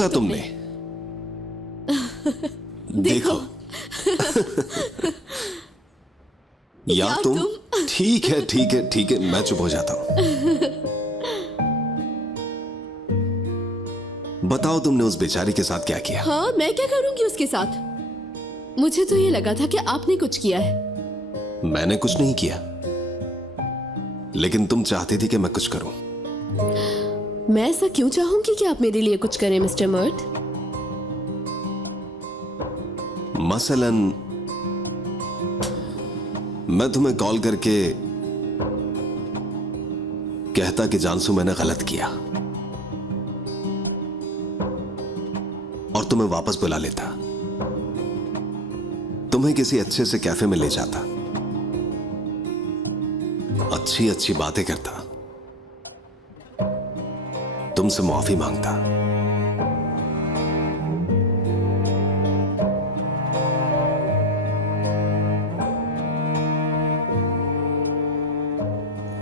देखा तुमने? देखो या तुम? ठीक है ठीक है ठीक है, मैं चुप हो जाता हूं। बताओ तुमने उस बेचारी के साथ क्या किया? हाँ, मैं क्या करूंगी उसके साथ? मुझे तो ये लगा था कि आपने कुछ किया है। मैंने कुछ नहीं किया, लेकिन तुम चाहती थी कि मैं कुछ करूं। मैं ऐसा क्यों चाहूंगी कि आप मेरे लिए कुछ करें मिस्टर मर्ट? मसलन मैं तुम्हें कॉल करके कहता कि जानसू मैंने गलत किया, और तुम्हें वापस बुला लेता, तुम्हें किसी अच्छे से कैफे में ले जाता, अच्छी अच्छी बातें करता, तुमसे माफी मांगता।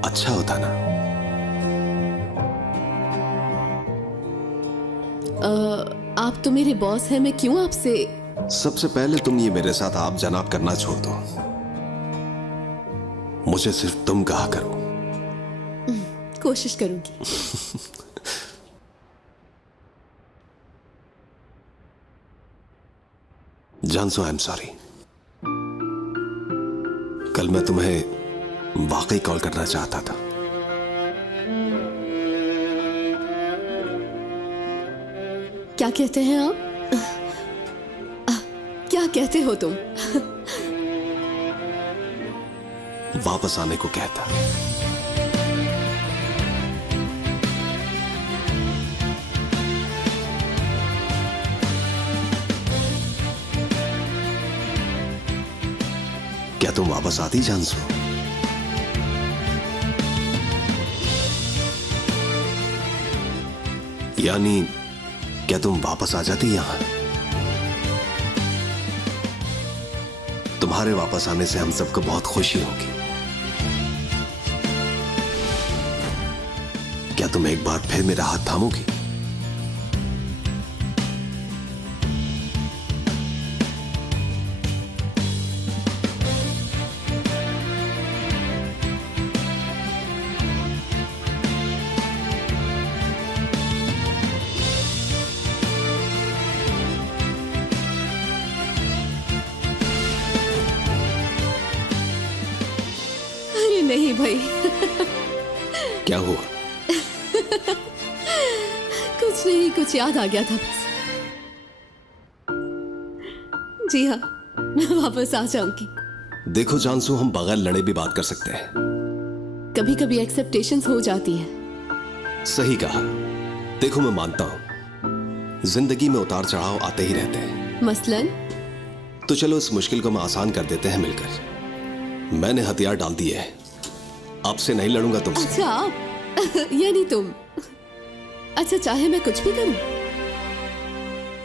अच्छा होता ना? आप तो मेरे बॉस हैं, मैं क्यों आपसे? सबसे पहले तुम ये मेरे साथ आप जनाब करना छोड़ दो, मुझे सिर्फ तुम कहा करो। कोशिश करूंगी। जानसू, आई एम सॉरी। कल मैं तुम्हें वाकई कॉल करना चाहता था। क्या कहते हैं आप? क्या कहते हो तुम? वापस आने को कहता। क्या तुम वापस आती जानसू? यानी क्या तुम वापस आ जाती यहां? तुम्हारे वापस आने से हम सबको बहुत खुशी होगी। क्या तुम एक बार फिर मेरा हाथ थामोगी? अरे नहीं भाई। क्या हुआ? कुछ नहीं, कुछ याद आ गया था बस। जी हाँ, मैं वापस आ जाऊंगी। देखो जानसू, हम बगैर लड़े भी बात कर सकते हैं। कभी कभी एक्सेप्टेशंस हो जाती है। सही कहा। देखो मैं मानता हूं जिंदगी में उतार चढ़ाव आते ही रहते हैं। मसलन? तो चलो इस मुश्किल को हम आसान कर देते हैं मिलकर। मैंने हथियार डाल दिए हैं, आपसे नहीं लड़ूंगा तुमसे। अच्छा आप? यानी तुम? अच्छा, चाहे मैं कुछ भी करूं?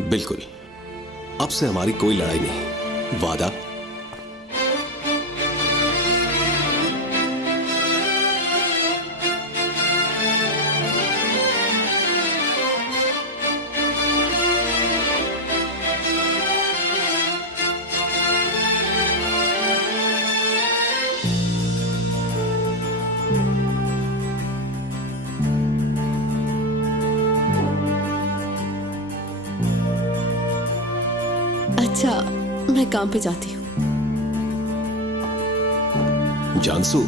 बिल्कुल, अब से हमारी कोई लड़ाई नहीं। वादा? अच्छा, मैं काम पे जाती हूँ। जानसू,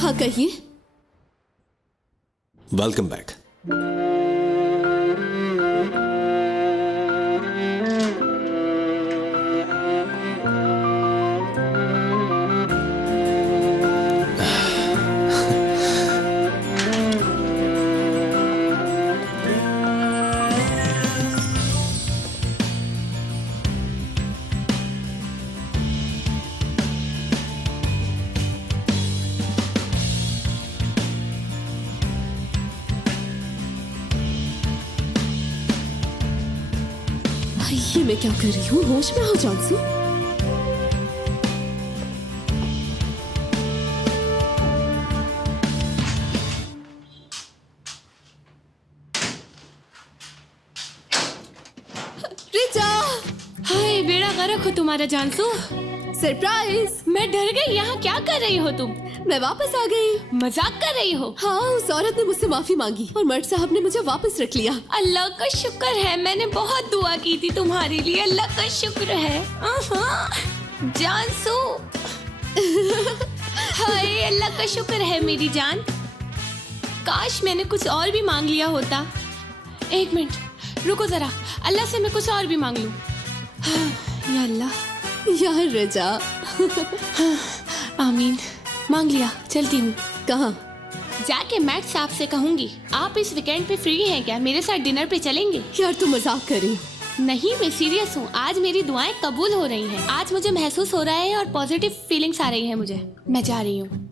हाँ कहिए। Welcome back. ये मैं क्या कर रही हूँ? होश में हो जानसू। मुबारक हो तुम्हारा जानसू। सरप्राइज। मैं डर गई। यहाँ क्या कर रही हो तुम? मैं वापस आ गई। मजाक कर रही हो? हाँ, उस औरत ने मुझसे माफी मांगी और मर्द साहब ने मुझे वापस रख लिया। अल्लाह का शुक्र है, मैंने बहुत दुआ की थी तुम्हारे लिए। अल्लाह का शुक्र है। जानसू। हाय, अल्लाह का शुक्र है मेरी जान। काश मैंने कुछ और भी मांग लिया होता। एक मिनट रुको जरा, अल्लाह से मैं कुछ और भी मांग लूं। या अल्लाह, या रजा। आमीन। मांग लिया। चलती हूँ। कहाँ? जाके मैट साहब से कहूंगी आप इस वीकेंड पे फ्री हैं क्या, मेरे साथ डिनर पे चलेंगे? यार तुम मजाक कर रही हो। नहीं, मैं सीरियस हूँ। आज मेरी दुआएं कबूल हो रही हैं। आज मुझे महसूस हो रहा है और पॉजिटिव फीलिंग्स आ रही हैं मुझे। मैं जा रही हूँ।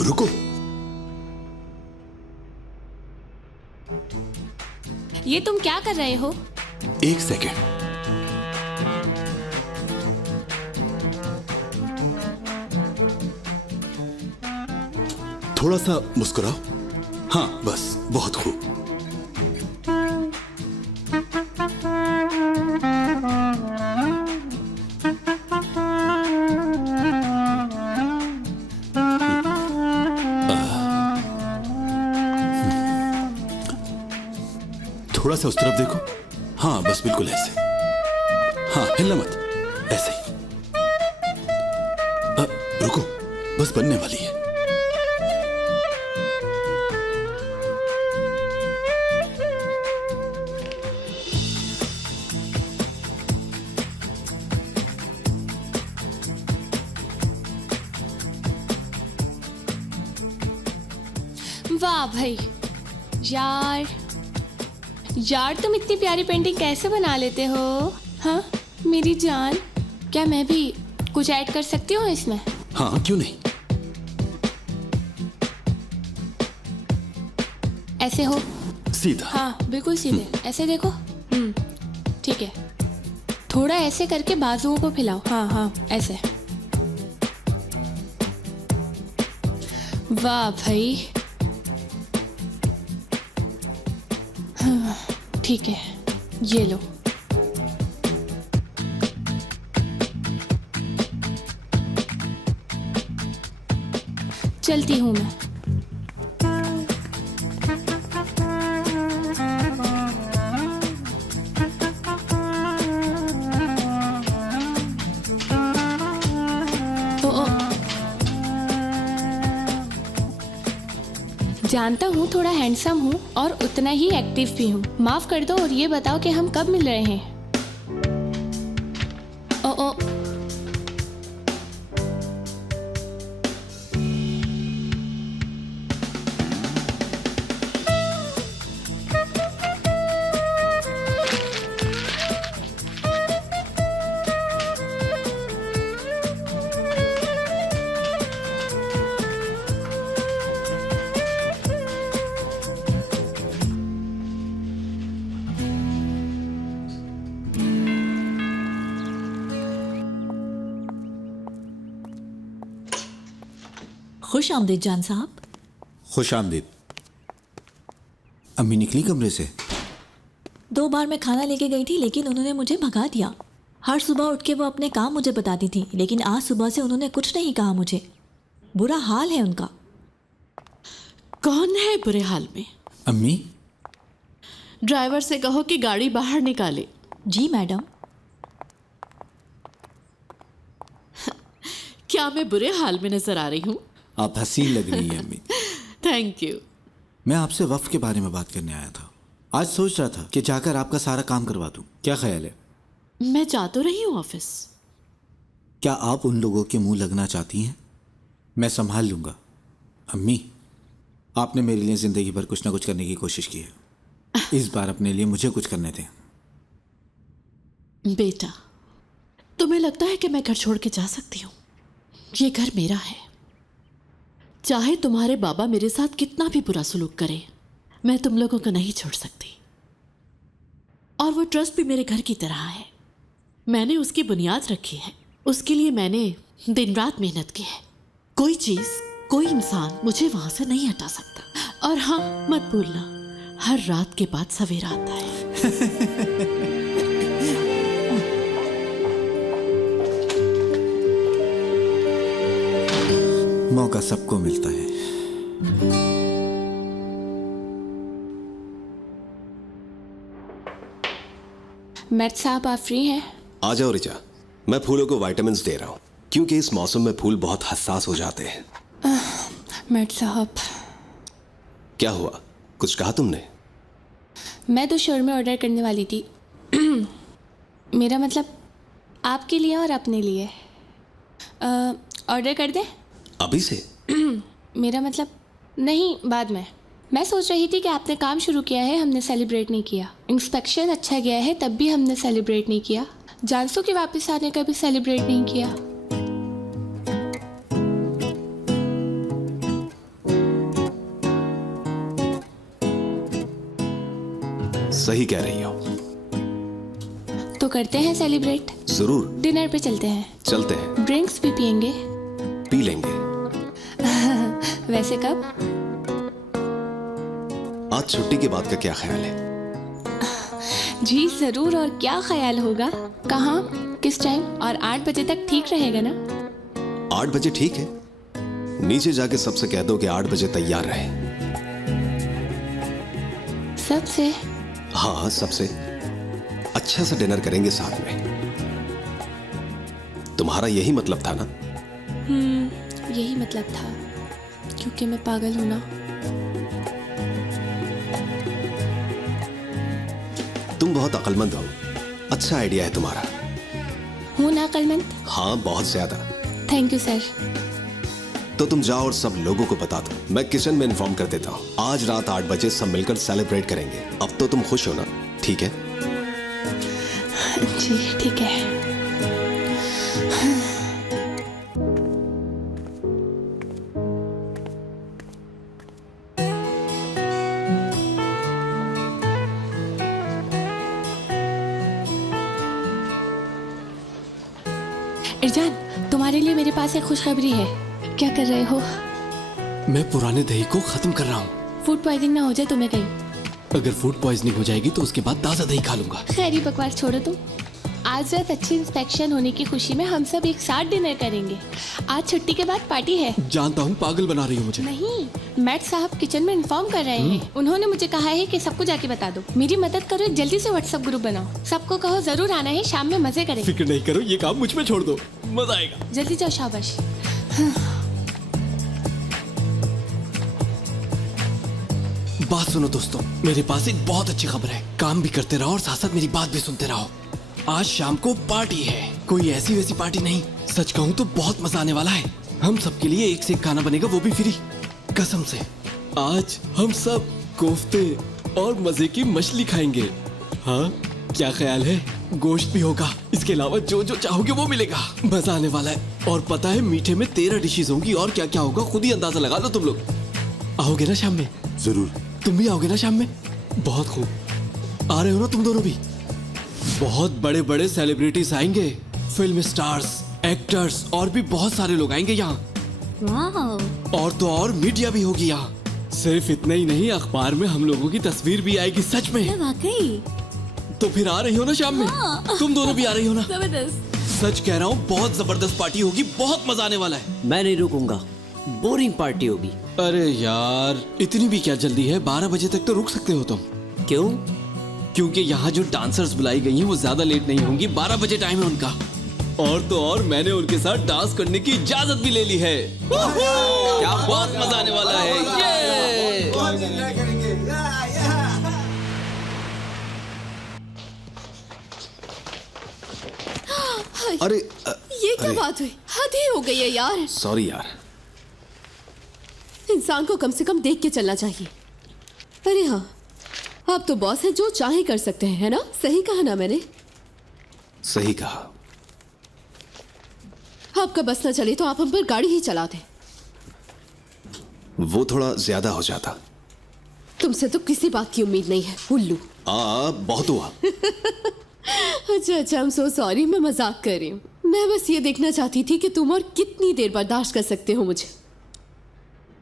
रुको। ये तुम क्या कर रहे हो? एक सेकेंड। थोड़ा सा मुस्कुराओ। हाँ बस, बहुत खूब। थोड़ा सा उस तरफ देखो। हाँ बस बिल्कुल ऐसे। हाँ हिलना मत, ऐसे ही। रुको, बस बनने वाली है। वाह भाई, यार तुम इतनी प्यारी पेंटिंग कैसे बना लेते हो? हाँ मेरी जान, क्या मैं भी कुछ ऐड कर सकती हूँ इसमें? हाँ क्यों नहीं। ऐसे हो? सीधा। हाँ बिल्कुल सीधे। ऐसे देखो। ठीक है। थोड़ा ऐसे करके बाजुओं को फैलाओ। हाँ हाँ ऐसे। वाह भाई। ठीक है, ये लो। चलती हूँ मैं। जानता हूँ थोड़ा हैंडसम हूँ और उतना ही एक्टिव भी हूँ। माफ कर दो और ये बताओ कि हम कब मिल रहे हैं? ओ खुश आमदीद जान साहब। खुश आमदीद। अम्मी निकली कमरे से? 2 बार मैं खाना लेके गई थी लेकिन उन्होंने मुझे भगा दिया। हर सुबह उठ के वो अपने काम मुझे बताती थी, लेकिन आज सुबह से उन्होंने कुछ नहीं कहा मुझे। बुरा हाल है उनका। कौन है बुरे हाल में? अम्मी। ड्राइवर से कहो कि गाड़ी बाहर निकाले। जी मैडम। क्या मैं बुरे हाल में नजर आ रही हूँ? आप हसीन लग रही हैं अम्मी। Thank you. मैं आपसे वफ़ के बारे में बात करने आया था। आज सोच रहा था कि जाकर आपका सारा काम करवा दूं। क्या ख्याल है? मैं जा तो रही हूँ ऑफिस। क्या आप उन लोगों के मुंह लगना चाहती हैं? मैं संभाल लूंगा। अम्मी, आपने मेरे लिए ज़िंदगी भर कुछ ना कुछ करने की कोशिश की है। इस बार अपने लिए मुझे कुछ करने दें। बेटा, तुम्हें लगता है कि मैं घर छोड़ के जा सकती हूँ? ये घर मेरा है। चाहे तुम्हारे बाबा मेरे साथ कितना भी बुरा सलूक करें, मैं तुम लोगों को नहीं छोड़ सकती। और वो ट्रस्ट भी मेरे घर की तरह है। मैंने उसकी बुनियाद रखी है। उसके लिए मैंने दिन रात मेहनत की है। कोई चीज़, कोई इंसान मुझे वहां से नहीं हटा सकता। और हाँ, मत भूलना, हर रात के बाद सवेरा आता है। मौका सबको मिलता है। मैट साहब, आप फ्री हैं? आ जाओ रिचा, मैं फूलों को विटामिन दे रहा हूँ क्योंकि इस मौसम में फूल बहुत हसास हो जाते हैं। मैट साहब, क्या हुआ, कुछ कहा तुमने? मैं 2 शौरमा ऑर्डर करने वाली थी। मेरा मतलब आपके लिए और अपने लिए। ऑर्डर कर दें? अभी से? मेरा मतलब नहीं, बाद में। मैं सोच रही थी कि आपने काम शुरू किया है, हमने सेलिब्रेट नहीं किया। इंस्पेक्शन अच्छा गया है, तब भी हमने सेलिब्रेट नहीं किया। जानसू के वापस आने का भी सेलिब्रेट नहीं किया। सही कह रही हो। तो करते हैं सेलिब्रेट। जरूर, डिनर पे चलते हैं। चलते हैं। ड्रिंक्स भी पियेंगे। पी लेंगे। वैसे कब? आज छुट्टी के बाद का क्या ख्याल है? जी जरूर, और क्या ख्याल होगा? कहाँ, किस टाइम? और 8 बजे तक ठीक रहेगा ना? 8 बजे ठीक है। नीचे जाके सबसे कह दो कि 8 बजे तैयार रहे। सबसे? हाँ, सबसे। अच्छा सा डिनर करेंगे साथ में। तुम्हारा यही मतलब था ना? यही मतलब था, क्योंकि मैं पागल हूं ना। तुम बहुत अक्लमंद हो। अच्छा आइडिया है तुम्हारा। हूं ना अक्लमंद? हाँ, बहुत ज्यादा। Thank you sir. तो तुम जाओ और सब लोगों को बता दो। मैं किचन में इन्फॉर्म कर देता हूँ। आज रात 8 बजे सब मिलकर सेलिब्रेट करेंगे। अब तो तुम खुश हो ना? ठीक है? जी ठीक है। इरजान, तुम्हारे लिए मेरे पास एक खुशखबरी है। क्या कर रहे हो? मैं पुराने दही को खत्म कर रहा हूँ। फूड पॉइजनिंग ना हो जाए तुम्हें कहीं। अगर फूड पॉइजनिंग हो जाएगी तो उसके बाद ताज़ा दही खा लूंगा। खैरी बकवास छोड़ो तुम। आज रात अच्छी इंस्पेक्शन होने की खुशी में हम सब एक साथ डिनर करेंगे। आज छुट्टी के बाद पार्टी है। जानता हूँ, पागल बना रही हो मुझे। नहीं, मैट साहब किचन में इन्फॉर्म कर रहे हैं। उन्होंने मुझे कहा है कि सबको जाके बता दो। मेरी मदद करो, जल्दी से व्हाट्सएप ग्रुप बनाओ। सबको कहो जरूर आना है, शाम में मजे करेंगे। फिक्र नहीं करो, ये काम मुझ पे छोड़ दो, मजा आएगा। जल्दी जाओ, शाबाश। बात सुनो दोस्तों, मेरे पास एक बहुत अच्छी खबर है। काम भी करते रहो और साथ साथ मेरी बात भी सुनते रहो। आज शाम को पार्टी है। कोई ऐसी वैसी पार्टी नहीं, सच कहूँ तो बहुत मजा आने वाला है। हम सबके लिए एक से एक खाना बनेगा, वो भी फ्री, कसम से। आज हम सब कोफ्ते और मजे की मछली खाएंगे। हाँ, क्या ख्याल है? गोश्त भी होगा, इसके अलावा जो जो चाहोगे वो मिलेगा। मजा आने वाला है। और पता है, मीठे में 13 डिशेज होंगी और क्या क्या होगा खुद ही अंदाजा लगा लो तुम लोग। आओगे ना शाम में? जरूर। तुम भी आओगे ना शाम में? बहुत खूब। आ रहे हो ना तुम दोनों भी? बहुत बड़े बड़े सेलिब्रिटीज आएंगे, फिल्म स्टार्स, एक्टर्स और भी बहुत सारे लोग आएंगे यहाँ। और तो और मीडिया भी होगी यहाँ। सिर्फ इतना ही नहीं, अखबार में हम लोगों की तस्वीर भी आएगी। सच में? वाकई? तो फिर आ रही हो ना शाम में? तुम दोनों भी आ रही हो ना? जबरदस्त। सच कह रहा हूँ, बहुत जबरदस्त पार्टी होगी, बहुत मजा आने वाला है। मैं नहीं रुकूंगा, बोरिंग पार्टी होगी। अरे यार, इतनी भी क्या जल्दी है? 12 बजे तक तो रुक सकते हो तुम। क्यों? क्योंकि यहाँ जो डांसर्स बुलाई गई हैं वो ज्यादा लेट नहीं होंगी। 12 बजे टाइम है उनका। और तो और मैंने उनके साथ डांस करने की इजाजत भी ले ली है। क्या बहुत मजा आने वाला है। ये अरे ये क्या बात हुई? हद ही हो गई है यार। सॉरी यार। इंसान को कम से कम देख के चलना चाहिए। अरे हाँ, आप तो बॉस हैं, जो चाहे कर सकते हैं, है ना? सही कहा ना मैंने? सही कहा। आपका बस ना चले तो आप हम पर गाड़ी ही चला दें। वो थोड़ा ज्यादा हो जाता। तुमसे तो किसी बात की उम्मीद नहीं है, उल्लू। बहुत हुआ। अच्छा अच्छा, I'm so sorry, मैं मजाक कर रही हूँ। मैं बस ये देखना चाहती थी कि तुम और कितनी देर बर्दाश्त कर सकते हो मुझे।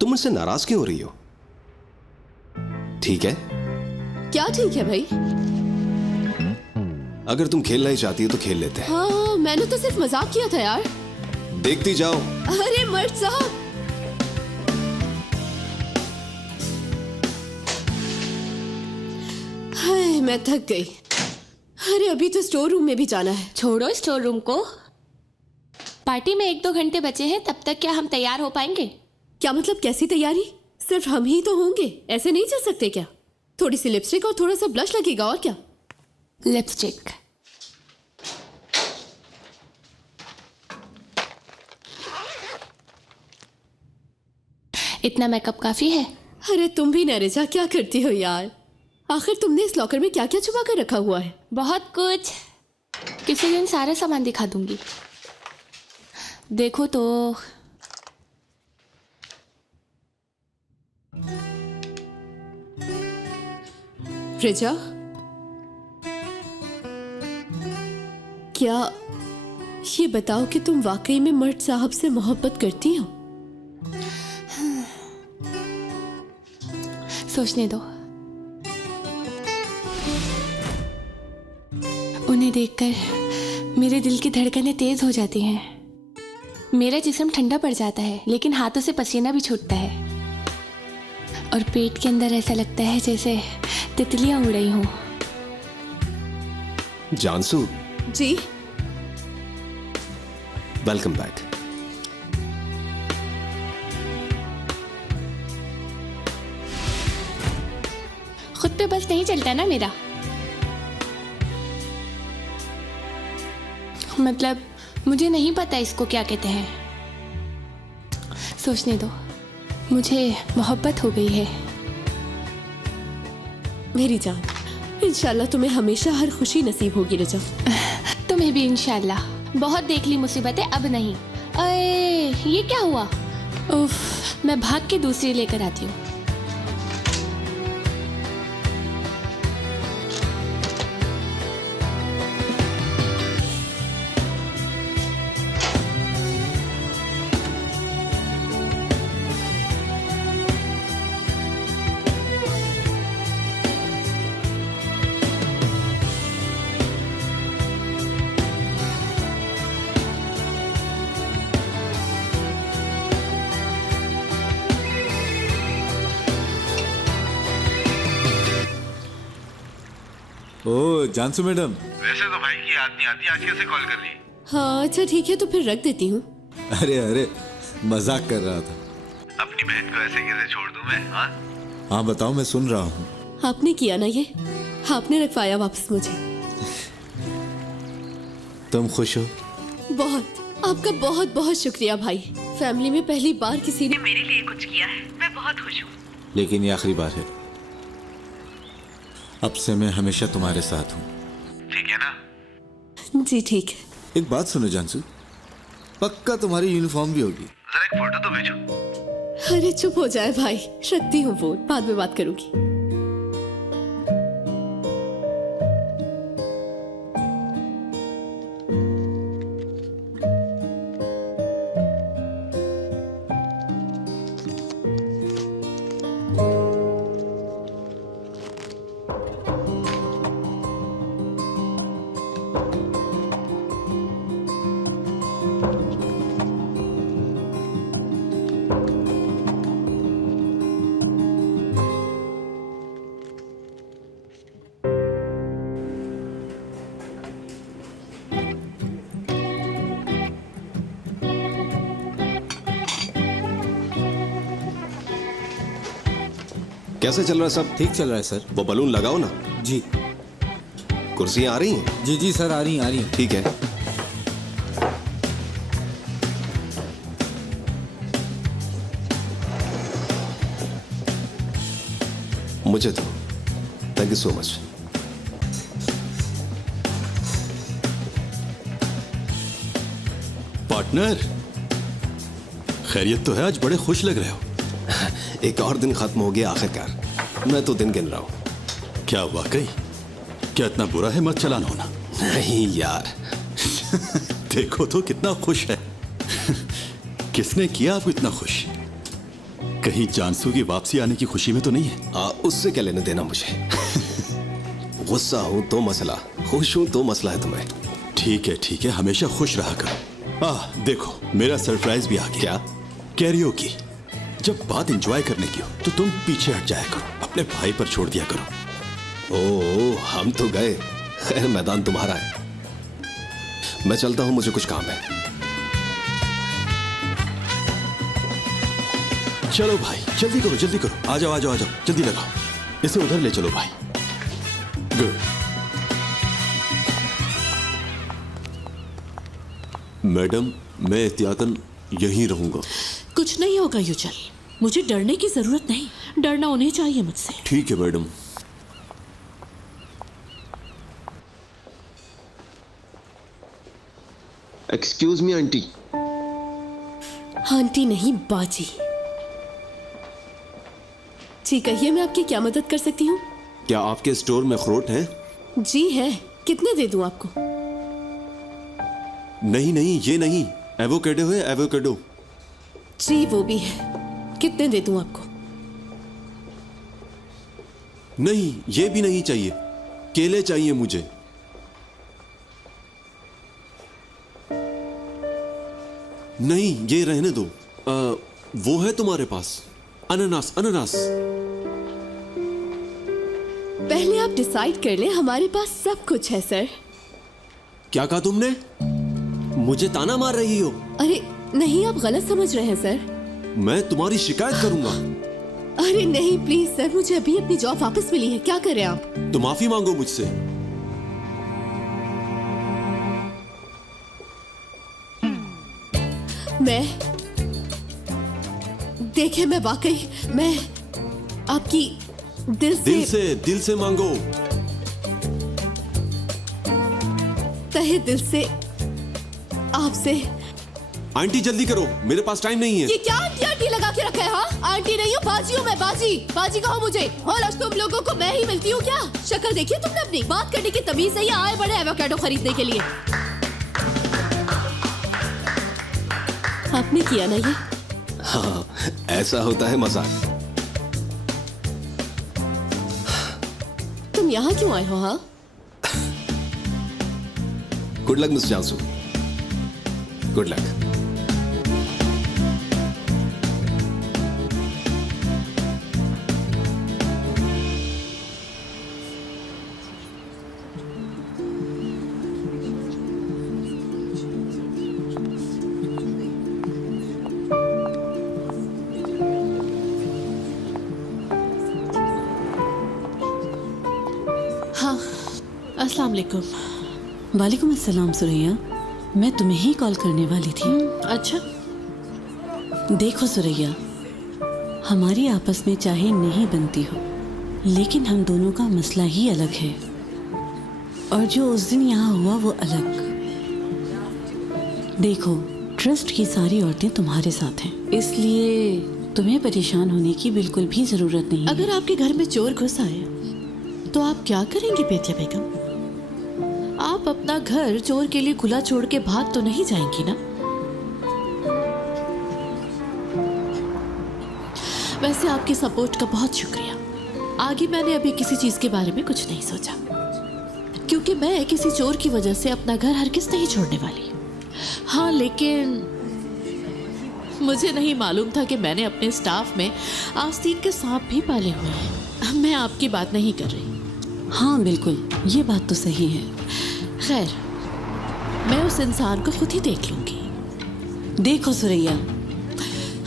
तुम मुझसे नाराज क्यों हो रही हो? ठीक है, क्या ठीक है भाई? अगर तुम खेलना ही चाहती हो तो खेल लेते हैं। हाँ, मैंने तो सिर्फ मजाक किया था यार। देखती जाओ। अरे मर्द साहब, हाय मैं थक गई। अरे अभी तो स्टोर रूम में भी जाना है। छोड़ो स्टोर रूम को, पार्टी में 1-2 घंटे बचे हैं, तब तक क्या हम तैयार हो पाएंगे? क्या मतलब, कैसी तैयारी? सिर्फ हम ही तो होंगे, ऐसे नहीं चल सकते क्या? थोड़ी सी लिपस्टिक और थोड़ा सा ब्लश लगेगा, और क्या? लिपस्टिक। इतना मेकअप काफी है? अरे तुम भी नरेजा, क्या करती हो यार? आखिर तुमने इस लॉकर में क्या क्या छुपा कर रखा हुआ है? बहुत कुछ, किसी दिन सारा सामान दिखा दूंगी। देखो तो। रिजा, क्या ये बताओ कि तुम वाकई में मर्द साहब से मोहब्बत करती हो? सोचने दो। उन्हें देखकर मेरे दिल की धड़कनें तेज हो जाती हैं। मेरा जिस्म ठंडा पड़ जाता है, लेकिन हाथों से पसीना भी छूटता है और पेट के अंदर ऐसा लगता है जैसे तितलियां उड़ रही हों। जानसू, जी वेलकम बैक। खुद पे बस नहीं चलता ना मेरा। मतलब मुझे नहीं पता इसको क्या कहते हैं। सोचने दो, मुझे मोहब्बत हो गई है। मेरी जान, इंशाल्लाह तुम्हें हमेशा हर खुशी नसीब होगी रिजा। तुम्हें भी इंशाल्लाह। बहुत देख ली मुसीबतें, अब नहीं। अरे ये क्या हुआ? उफ, मैं भाग के दूसरी लेकर आती हूँ। ओ जानसू मैडम। वैसे तो भाई की याद नहीं आती, आज कैसे कॉल कर ली? हाँ अच्छा ठीक है, तो फिर रख देती हूँ। अरे अरे, मजाक कर रहा था। अपनी बहन को ऐसे कैसे छोड़ दूं मैं? हाँ हाँ बताओ, मैं सुन रहा हूँ। आपने किया ना ये, आपने रखवाया वापस मुझे। तुम खुश हो? बहुत, आपका बहुत बहुत शुक्रिया भाई। फैमिली में पहली बार किसी ने मेरे लिए कुछ किया है, मैं बहुत खुश हूँ। लेकिन ये आखिरी बार है। अब से मैं हमेशा तुम्हारे साथ हूँ। ठीक है ना? जी ठीक है। एक बात सुनो जानसू, पक्का तुम्हारी यूनिफॉर्म भी होगी। जरा एक फोटो तो भेजो। अरे चुप हो जाए भाई, रखती हूँ फोन, बाद में बात करूंगी। कैसे चल रहा है सब? ठीक चल रहा है सर। वो बलून लगाओ ना। जी कुर्सियां आ रही हैं? जी जी सर, आ रही हैं। ठीक है। मुझे तो thank you so much. Partner, खैरियत तो है? आज बड़े खुश लग रहे हो। एक और दिन खत्म हो गया आखिरकार। मैं तो दिन गिन रहा हूं। क्या वाकई? क्या इतना बुरा है मत चलाना होना? नहीं यार। देखो तो कितना खुश है। किसने किया आपको इतना खुश? कहीं जानसू की वापसी आने की खुशी में तो नहीं है? उससे क्या लेने देना मुझे। गुस्सा हूं तो मसला, खुश हूं तो मसला है तुम्हें। ठीक है, हमेशा खुश रहा करो। देखो मेरा सरप्राइज भी आ गया। क्या? कैरियोकी। जब बात एंजॉय करने की हो तो तुम पीछे हट जाया करो, अपने भाई पर छोड़ दिया करो। ओह, हम तो गए। खैर, मैदान तुम्हारा है। मैं चलता हूं, मुझे कुछ काम है। चलो भाई, जल्दी करो। आ जाओ, जल्दी लगाओ। इसे उधर ले चलो भाई। गुड। मैडम, मैं एहतियातन यहीं रहूंगा। कुछ नहीं होगा युजल, मुझे डरने की जरूरत नहीं। डरना उन्हें चाहिए मुझसे। ठीक है madam. Excuse me aunty. Aunty नहीं, बाजी। जी कहिए, मैं आपकी क्या मदद कर सकती हूँ? क्या आपके स्टोर में अखरोट हैं? जी है। कितने दे दूँ आपको? नहीं, ये नहीं, एवोकेडो है, एवोकेडो। जी वो भी है। कितने दे दूँ आपको? नहीं, ये भी नहीं चाहिए। केले चाहिए मुझे। नहीं, ये रहने दो। वो है तुम्हारे पास? अनानास। पहले आप डिसाइड कर लें, हमारे पास सब कुछ है सर। क्या कहा तुमने? मुझे ताना मार रही हो? अरे नहीं, आप गलत समझ रहे हैं सर। मैं तुम्हारी शिकायत करूंगा। अरे नहीं प्लीज सर, मुझे अभी अपनी जॉब वापस मिली है। क्या कर रहे हैं आप? तो माफी मांगो मुझसे। देखे, मैं वाकई मैं आपकी दिल से मांगो। तहे दिल से आपसे। आंटी जल्दी करो, मेरे पास टाइम नहीं है। ये क्या आंटी लगा के रखा है? हाँ, आंटी नहीं हूँ, बाजी हूँ मैं। बाजी कहो मुझे। और आज तुम लोगों को मैं ही मिलती हूँ क्या? शक्ल देखिए तुमने अपनी। बात करने की तमीज नहीं, आए बड़े एवोकाडो खरीदने के लिए। आपने किया ना ये? हाँ, ऐसा होता है मजाक। तुम यहाँ क्यों आए हो? हाँ, good luck miss Jansu. Good luck. अस्सलाम वालेकुम। वालेकुम अस्सलाम सुरैया, मैं तुम्हें ही कॉल करने वाली थी। अच्छा, देखो सुरैया, हमारी आपस में चाहे नहीं बनती हो, लेकिन हम दोनों का मसला ही अलग है। और जो उस दिन यहाँ हुआ वो अलग। देखो, ट्रस्ट की सारी औरतें तुम्हारे साथ हैं, इसलिए तुम्हें परेशान होने की बिल्कुल भी जरूरत नहीं है। अगर आपके घर में चोर घुस आए तो आप क्या करेंगी बेतिया बेगम? आप अपना घर चोर के लिए खुला छोड़ के भाग तो नहीं जाएंगी ना? वैसे आपकी सपोर्ट का बहुत शुक्रिया। आगे मैंने अभी किसी चीज के बारे में कुछ नहीं सोचा, क्योंकि मैं किसी चोर की वजह से अपना घर हरगिज़ नहीं छोड़ने वाली। हाँ, लेकिन मुझे नहीं मालूम था कि मैंने अपने स्टाफ में आस्तीन के सांप भी पाले हुए हैं। मैं आपकी बात नहीं कर रही। हाँ बिल्कुल, ये बात तो सही है। खैर, मैं उस इंसान को खुद ही देख लूंगी। देखो सुरैया,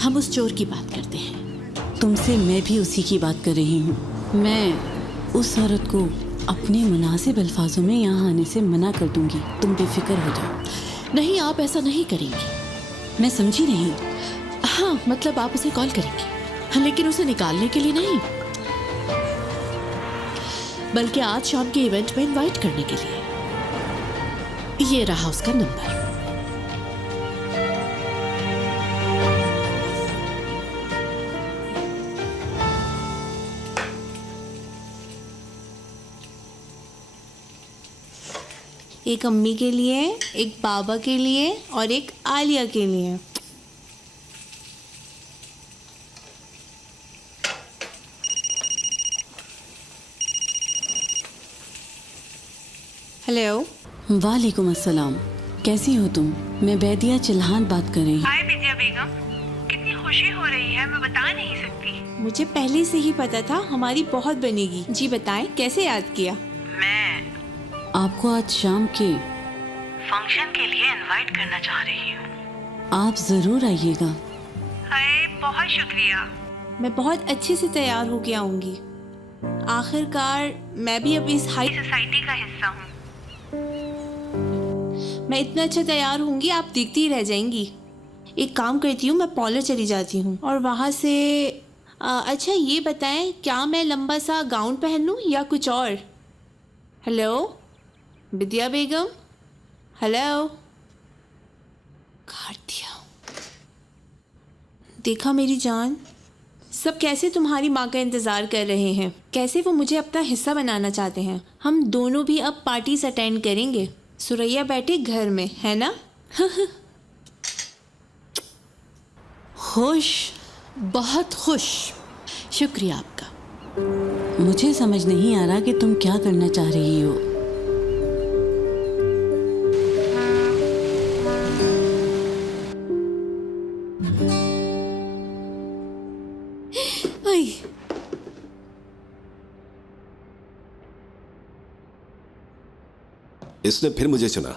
हम उस चोर की बात करते हैं। तुमसे मैं भी उसी की बात कर रही हूँ। मैं उस औरत को अपने मुनासिब अल्फाजों में यहाँ आने से मना कर दूंगी। तुम बेफिक्र हो जाओ। नहीं, आप ऐसा नहीं करेंगी। मैं समझी नहीं। हाँ, मतलब आप उसे कॉल करेंगी, लेकिन उसे निकालने के लिए नहीं, बल्कि आज शाम के इवेंट में इनवाइट करने के लिए। ये रहा उसका नंबर। एक अम्मी के लिए, एक बाबा के लिए और एक आलिया के लिए। हेलो। वालेकुम अस्सलाम, कैसी हो तुम? मैं बैदिया चिल्हान बात कर रही हूँ। हाय बिदिया बेगम, कितनी खुशी हो रही है, मैं बता नहीं सकती। मुझे पहले से ही पता था हमारी बहुत बनेगी। जी बताएं, कैसे याद किया? मैं आपको आज शाम के फंक्शन के लिए इनवाइट करना चाह रही हूँ। आप ज़रूर आइएगा। हाय, बहुत शुक्रिया। मैं बहुत अच्छे से तैयार होके आऊंगी। आखिरकार मैं भी अब इस हाई सोसाइटी का हिस्सा हूँ। मैं इतना अच्छा तैयार होंगी, आप देखती ही रह जाएंगी। एक काम करती हूँ, मैं पार्लर चली जाती हूँ और वहाँ से अच्छा ये बताएं, क्या मैं लंबा सा गाउन पहन लूँ या कुछ और? हेलो विद्या बेगम, हेलो। काट दिया। देखा मेरी जान, सब कैसे तुम्हारी माँ का इंतज़ार कर रहे हैं, कैसे वो मुझे अपना हिस्सा बनाना चाहते हैं। हम दोनों भी अब पार्टीज अटेंड करेंगे। सुरैया बैठे घर में, है ना? खुश, बहुत खुश। शुक्रिया आपका। मुझे समझ नहीं आ रहा कि तुम क्या करना चाह रही हो। आई, इसने फिर मुझे चुना।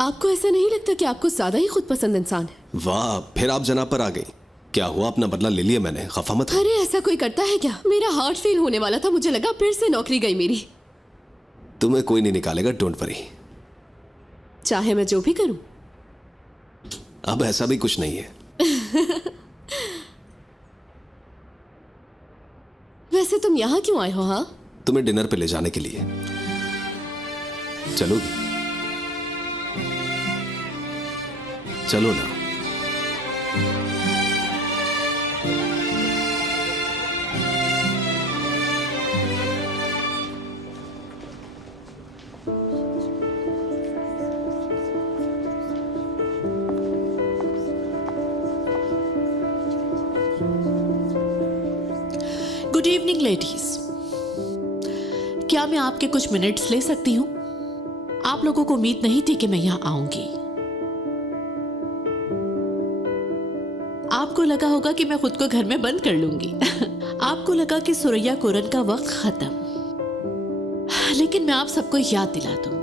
आपको ऐसा नहीं लगता कि आपको ज्यादा ही खुद पसंद इंसान है? वाह, फिर आप जनाब पर आ गई। क्या हुआ, अपना बदला ले लिया मैंने, खफा मत हो। अरे ऐसा कोई करता है क्या? मेरा हार्ट फेल होने वाला था, मुझे लगा फिर से नौकरी गई मेरी। तुम्हें कोई नहीं निकालेगा, डोंट वरी। चाहे मैं जो भी करूं। अब ऐसा भी कुछ नहीं है। वैसे तुम यहाँ क्यों आए हो? हाँ, तुम्हें डिनर पे ले जाने के लिए। चलोगी? चलो ना। Good evening ladies. क्या मैं आपके कुछ मिनट्स ले सकती हूँ? आप लोगों को उम्मीद नहीं थी कि मैं यहाँ आऊंगी। आपको लगा होगा कि मैं खुद को घर में बंद कर लूंगी। आपको लगा कि सुरैया कोरन का वक्त खत्म, लेकिन मैं आप सबको याद दिला दूं,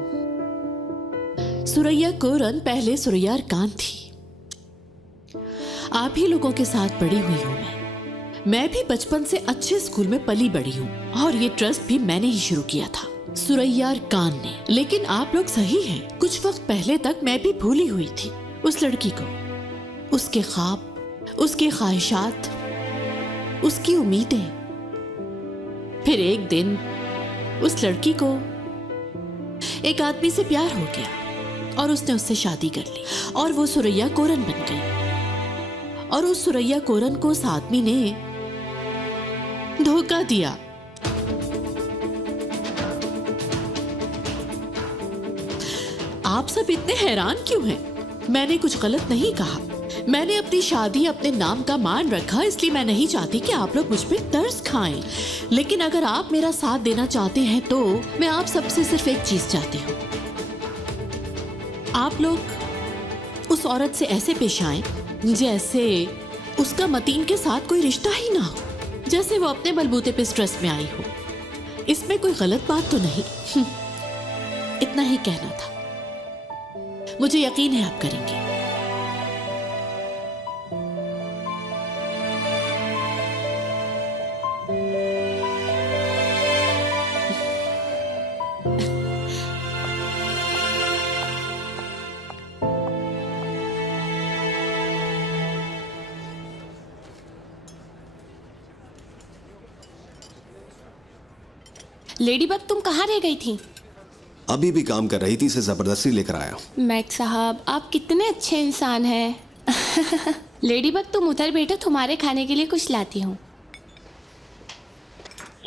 सुरैया कोरन पहले सुरैया अरकान थी। आप ही लोगों के साथ बड़ी हुई हूं मैं भी बचपन से अच्छे स्कूल में पली बड़ी हूँ और ये ट्रस्ट भी मैंने ही शुरू किया था, सुरैया अरकान ने। लेकिन आप लोग सही हैं, कुछ वक्त पहले तक मैं भी भूली हुई थी उस लड़की को, उसके ख्वाब, उसकी ख्वाहिशात, उसकी उम्मीदें। फिर एक दिन उस लड़की को एक आदमी से प्यार हो गया और उसने उससे शादी कर ली और वो सुरैया कोरन बन गई। और उस सुरैया कोरन को उस आदमी ने धोखा दिया। आप सब इतने हैरान क्यों हैं? मैंने कुछ गलत नहीं कहा। मैंने अपनी शादी अपने नाम का मान रखा, इसलिए मैं नहीं चाहती कि आप लोग मुझ पे तरस खाएं। लेकिन अगर आप मेरा साथ देना चाहते हैं तो मैं आप सबसे सिर्फ एक चीज चाहती हूँ। आप लोग उस औरत से ऐसे पेश आएं जैसे उसका मतीन के साथ कोई रिश्ता ही ना हो, जैसे वो अपने बलबूते पे स्ट्रेस में आई हो। इसमें कोई गलत बात तो नहीं। इतना ही कहना था। मुझे यकीन है आप करेंगे। लेडीबग, तुम कहाँ रह गई थी? अभी भी काम कर रही थी, इसे जबरदस्ती लेकर आया। मैक साहब, आप कितने अच्छे इंसान हैं। लेडीबग, तुम उधर बैठो, तुम्हारे खाने के लिए कुछ लाती हूँ।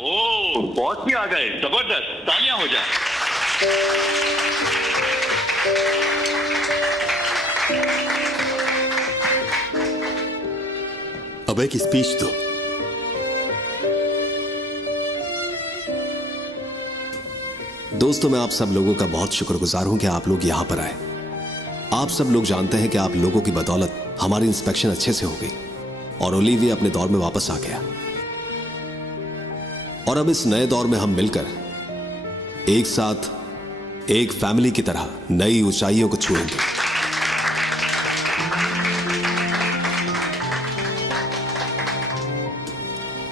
ओह, बॉस भी आ गए, जबरदस्त, तालियां हो जाए। अब एक स्पीच दो। दोस्तों, मैं आप सब लोगों का बहुत शुक्रगुजार हूं कि आप लोग यहां पर आए। आप सब लोग जानते हैं कि आप लोगों की बदौलत हमारी इंस्पेक्शन अच्छे से हो गई और ओलिविया अपने दौर में वापस आ गया। और अब इस नए दौर में हम मिलकर एक साथ एक फैमिली की तरह नई ऊंचाइयों को छूएंगे।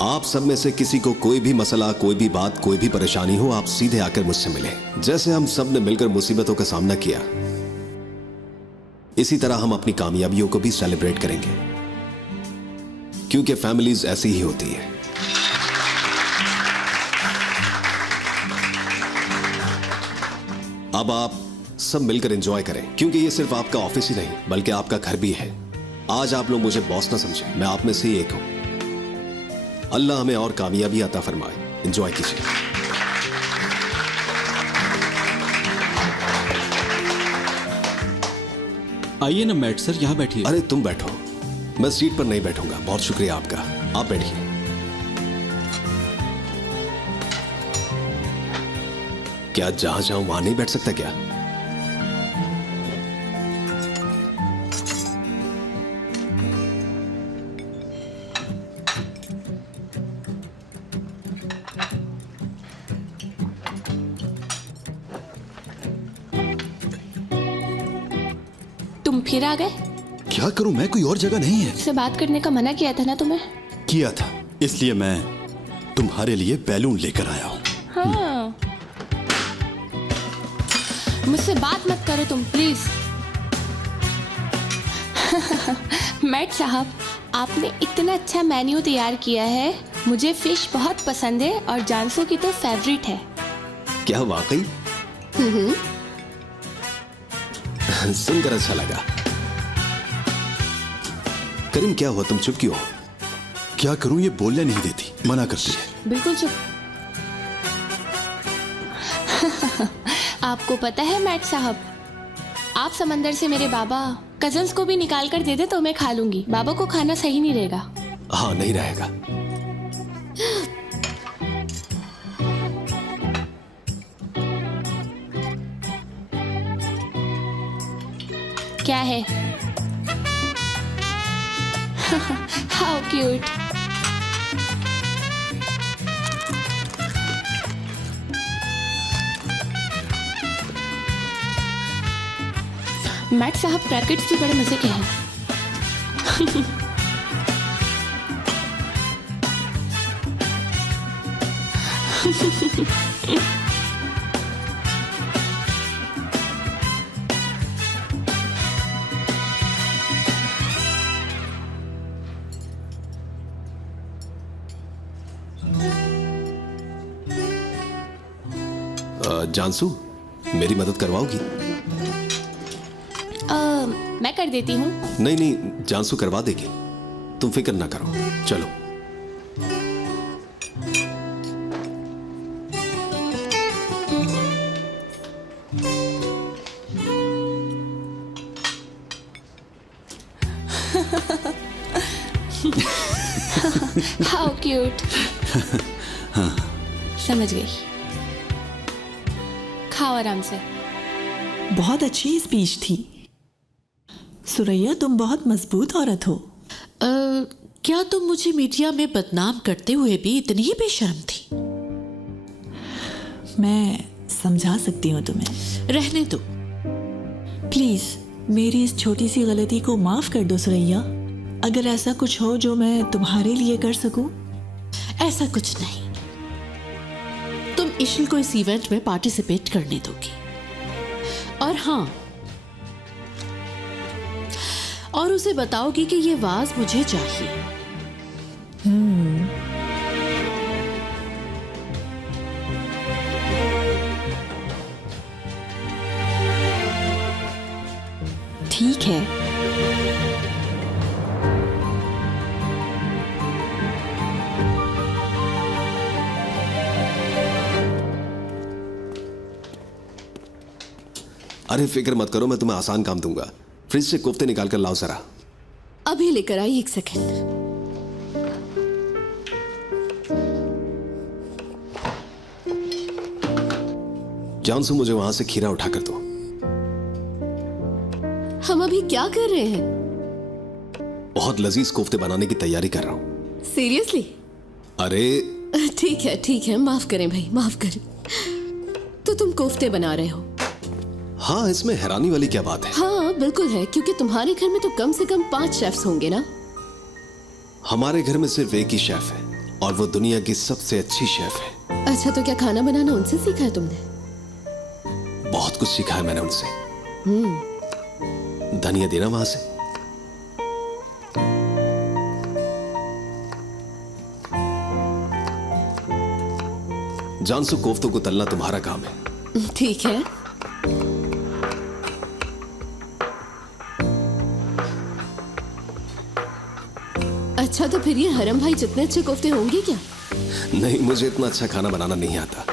आप सब में से किसी को कोई भी मसला, कोई भी बात, कोई भी परेशानी हो, आप सीधे आकर मुझसे मिलें। जैसे हम सब ने मिलकर मुसीबतों का सामना किया, इसी तरह हम अपनी कामयाबियों को भी सेलिब्रेट करेंगे, क्योंकि फैमिलीज ऐसी ही होती है। अब आप सब मिलकर एंजॉय करें, क्योंकि ये सिर्फ आपका ऑफिस ही नहीं बल्कि आपका घर भी है। आज आप लोग मुझे बॉस ना समझें, मैं आप में से ही एक हूं। अल्लाह हमें और कामयाबी अता फरमाए। एंजॉय कीजिए। आइए ना मैट सर, यहाँ बैठिए। अरे तुम बैठो, मैं सीट पर नहीं बैठूंगा। बहुत शुक्रिया आपका, आप बैठिए। क्या जहां जाऊं वहां नहीं बैठ सकता क्या? तुम फिर आ गए? क्या करूं मैं, कोई और जगह नहीं है। से बात करने का मना किया था ना तुम्हें? किया था, इसलिए मैं तुम्हारे लिए बैलून लेकर आया हूं। हाँ। मुझसे बात मत करो तुम प्लीज। मैट साहब, आपने इतना अच्छा मेन्यू तैयार किया है। मुझे फिश बहुत पसंद है और जानसू की तो फेवरेट है। क्या वाकई? सुनकर अच्छा लगा। करीम, क्या हुआ, तुम चुप क्यों हो? क्या करूं, ये बोलने नहीं देती, मना करती है। बिल्कुल चुप। आपको पता है मैट साहब, आप समंदर से मेरे बाबा कजन्स को भी निकाल कर दे दे तो मैं खा लूंगी। बाबा को खाना सही नहीं रहेगा। हाँ, नहीं रहेगा। क्या है? How cute. मैट साहब, क्रैकेट्स भी बड़े मजे के हैं। जानसू, मेरी मदद करवाओगी? मैं कर देती हूँ। नहीं नहीं, जानसू करवा देगी, तुम फिक्र ना करो। चलो। How cute. समझ गई। खाओ आराम से। बहुत अच्छी स्पीच थी सुरैया, तुम बहुत मजबूत औरत हो। क्या तुम मुझे मीडिया में बदनाम करते हुए भी इतनी ही बेशर्म थी? मैं समझा सकती हूँ तुम्हें। रहने दो। प्लीज मेरी इस छोटी सी गलती को माफ कर दो सुरैया। अगर ऐसा कुछ हो जो मैं तुम्हारे लिए कर सकूं। ऐसा कुछ नहीं। तुम इशल को इस इवेंट में पार्टिसिपेट करने दोगी। और हाँ, और उसे बताओगी कि ये वाज मुझे चाहिए। ठीक है। अरे फिक्र मत करो, मैं तुम्हें आसान काम दूंगा। फ्रिज से कोफ्ते निकाल कर लाओ जरा। अभी लेकर आई, एक सेकंड। जानसू, मुझे वहां से खीरा उठा कर दो। हम अभी क्या कर रहे हैं? बहुत लजीज कोफ्ते बनाने की तैयारी कर रहा हूं। सीरियसली? अरे ठीक है, माफ करें भाई, माफ करें। तो तुम कोफ्ते बना रहे हो? हाँ, इसमें हैरानी वाली क्या बात है? हाँ बिल्कुल है, क्योंकि तुम्हारे घर में तो कम से कम 5 शेफ्स होंगे ना? हमारे घर में सिर्फ एक ही शेफ है और वो दुनिया की सबसे अच्छी शेफ है। अच्छा, तो क्या खाना बनाना उनसे सीखा है तुमने? बहुत कुछ सीखा है मैंने उनसे। धनिया देना वहां से। जानसू, कोफ्तों को तलना तुम्हारा काम है। ठीक है। अच्छा, तो फिर ये हरम भाई जितने अच्छे कोफ्ते होंगे क्या? नहीं, मुझे इतना अच्छा खाना बनाना नहीं आता।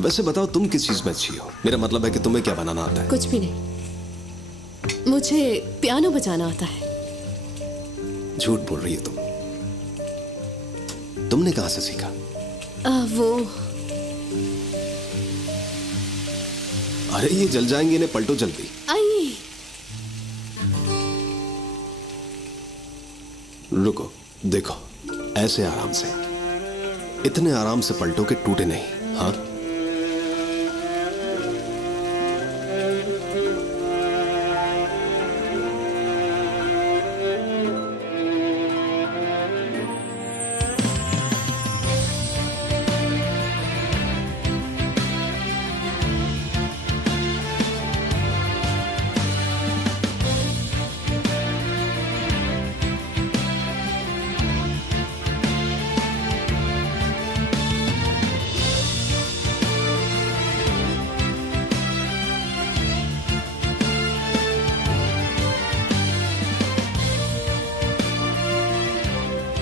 वैसे बताओ, तुम किस चीज में अच्छी हो? मेरा मतलब है कि तुम्हें क्या बनाना आता है? कुछ भी नहीं, मुझे पियानो बजाना आता है। झूठ बोल रही हो तुम। तुमने कहां से सीखा? वो अरे ये जल जाएंगे, इन्हें पलटो जल्दी। आई। रुको, देखो, ऐसे आराम से, इतने आराम से पलटो के टूटे नहीं। हाँ,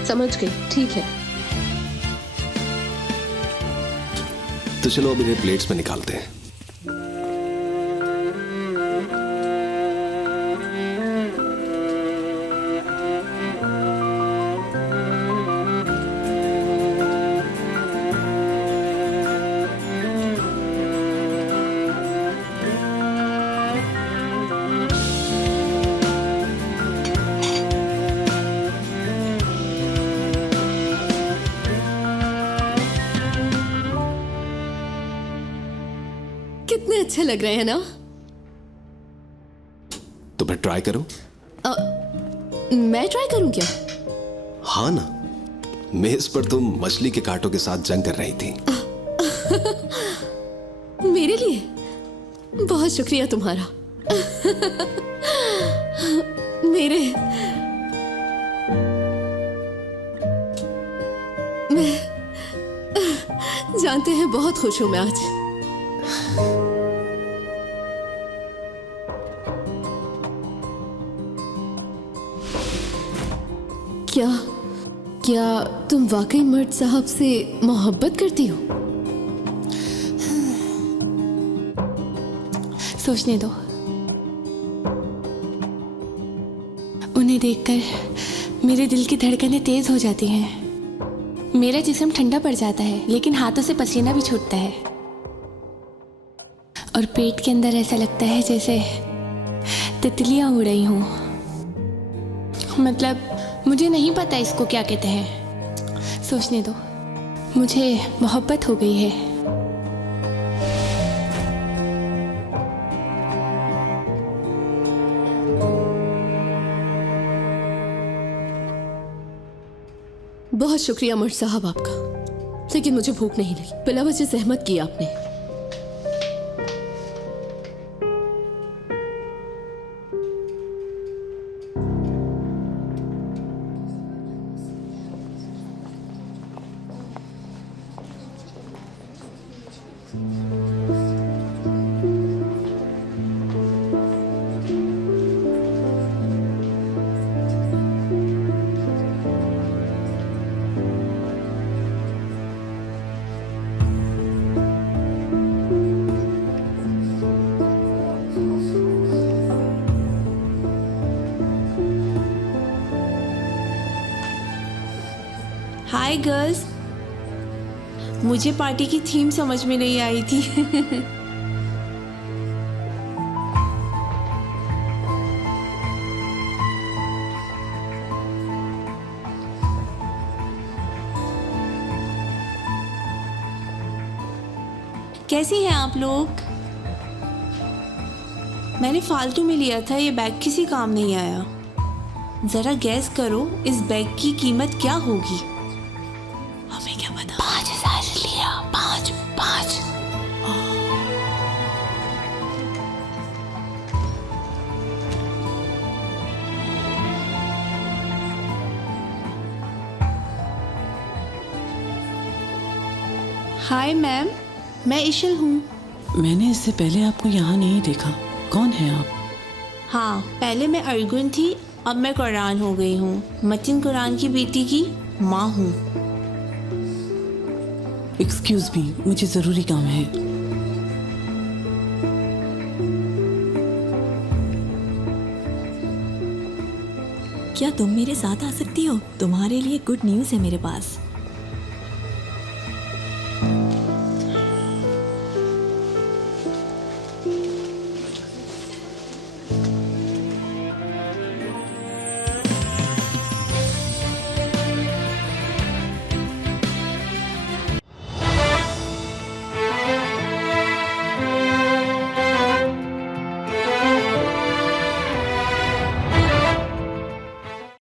समझ गई, ठीक है। तो चलो अब इन्हें प्लेट्स में निकालते हैं। कितने अच्छे लग रहे हैं ना? तो फिर ट्राई करो। मैं ट्राई करूं क्या? हाँ ना, मेज पर तुम मछली के कांटों के साथ जंग कर रही थी। मेरे लिए? बहुत शुक्रिया तुम्हारा। मेरे मैं जानते हैं, बहुत खुश हूं मैं आज। क्या तुम वाकई मर्द साहब से मोहब्बत करती हो? सोचने दो। उन्हें देखकर मेरे दिल की धड़कनें तेज हो जाती हैं। मेरा जिस्म ठंडा पड़ जाता है, लेकिन हाथों से पसीना भी छूटता है और पेट के अंदर ऐसा लगता है जैसे तितलियां उड़ रही हों। मतलब मुझे नहीं पता इसको क्या कहते हैं। सोचने दो, मुझे मोहब्बत हो गई है। बहुत शुक्रिया मर्द साहब आपका, लेकिन मुझे भूख नहीं लगी। बिला वजह सहमत किया आपने। हाय गर्ल्स, मुझे पार्टी की थीम समझ में नहीं आई थी। कैसी हैं आप लोग? मैंने फालतू में लिया था, ये बैग किसी काम नहीं आया। जरा गैस करो इस बैग की कीमत क्या होगी? हमें क्या पता। 5,000 लिया। 5। हाय मैम, मैं इशल हूँ। मैंने इससे पहले आपको यहाँ नहीं देखा। कौन है आप? हाँ, पहले मैं अर्गुन थी, अब मैं कुरान हो गई हूँ। मतीन कुरान की बेटी की माँ हूँ। एक्सक्यूज मी, मुझे ज़रूरी काम है। क्या तुम मेरे साथ आ सकती हो? तुम्हारे लिए गुड न्यूज़ है मेरे पास।